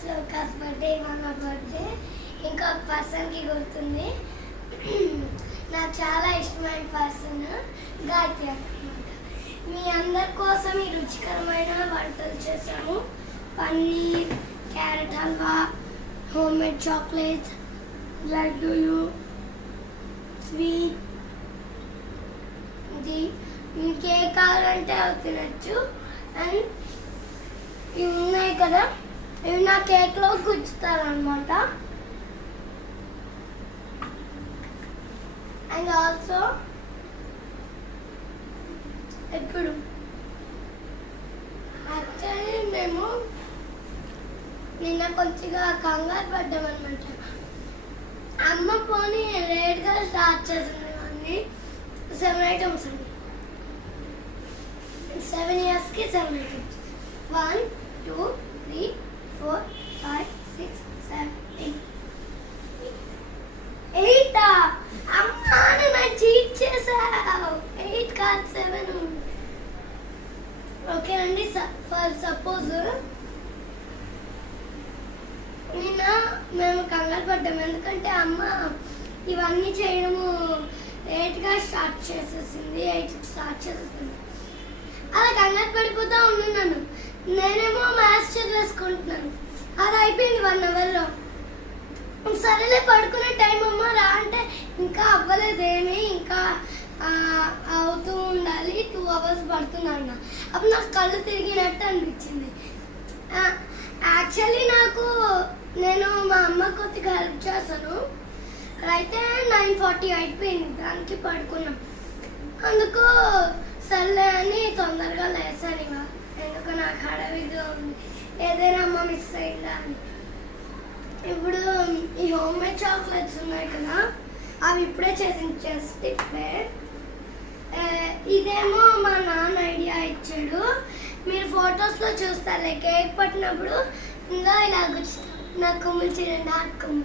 Shlokas birthday మన birthday ఇంకొక పర్సన్కి గుర్తుంది. నాకు చాలా ఇష్టమైన పర్సన్ గాయత్రి అన్నమాట. మీ అందరి కోసం ఈ రుచికరమైన వంటలు చేసాము. Paneer, carrot halwa, home made chocolates, లడ్డూలు, స్వీట్, ఇంకేం కావాలంటే అవి తినచ్చు. అండ్ ఇవి ఉన్నాయి కదా, ఇవి నా కేక్లో గుచ్చుతారనమాట. అండ్ ఆల్సో ఇప్పుడు యాక్చువల్లీ మేము నిన్న కొంచెంగా కంగారు పడ్డామన్నమాట. అమ్మ పోనీ లేట్గా స్టార్ట్ చేసింది కానీ 7 ఐటమ్స్ అండి. 7 yearsకి 7 ఐటమ్స్. 1 2 3 4 5 6 7 8 అమ్మా నేను చీట్ చేసావు. 8 కాదు 7. ఓకే అండి. ఫర్ సపోజ్ నిన్న మేము కంగారు పడ్డాము ఎందుకంటే అమ్మ ఇవన్నీ చేయడము లేట్గా స్టార్ట్ చేసేసింది. 8కి స్టార్ట్ చేసేసింది. అలా కంగారు పడిపోతూ ఉంటున్నాను. నేనేమో మ్యాథ్స్ చదివేసుకుంటున్నాను. అది అయిపోయింది 1 అవర్లో. సరేలే పడుకునే టైం అమ్మ రా అంటే ఇంకా అవ్వలేదేమి, ఇంకా అవుతూ ఉండాలి, 2 hours పడుతుంది అన్న. అప్పుడు నాకు కళ్ళు తిరిగినట్టు అనిపించింది. యాక్చువల్లీ నేను మా అమ్మ కొద్దిగా హెల్ప్ చేశాను. అయితే 9:40 అయిపోయింది. దానికి పడుకున్నాం. అందుకు సర్లే అని తొందరగా లేసాను. ఇక ఎందుకు నాకు హడావిడిగా ఉంది, ఏదైనా అమ్మ మిస్ అయిందా అని. ఇప్పుడు ఈ హోమ్ మేడ్ చాక్లెట్స్ ఉన్నాయి కదా, అవి ఇప్పుడే జస్ట్ ఇప్పుడే. ఇదేమో మా నాన్న ఐడియా ఇచ్చాడు. మీరు ఫొటోస్లో చూస్తారు కేక్ పట్టినప్పుడు ఇంకా ఇలా గుచ్చుతాం. నాకు కుమ్ములు చేయండి, హాట్ కుమ్ములు.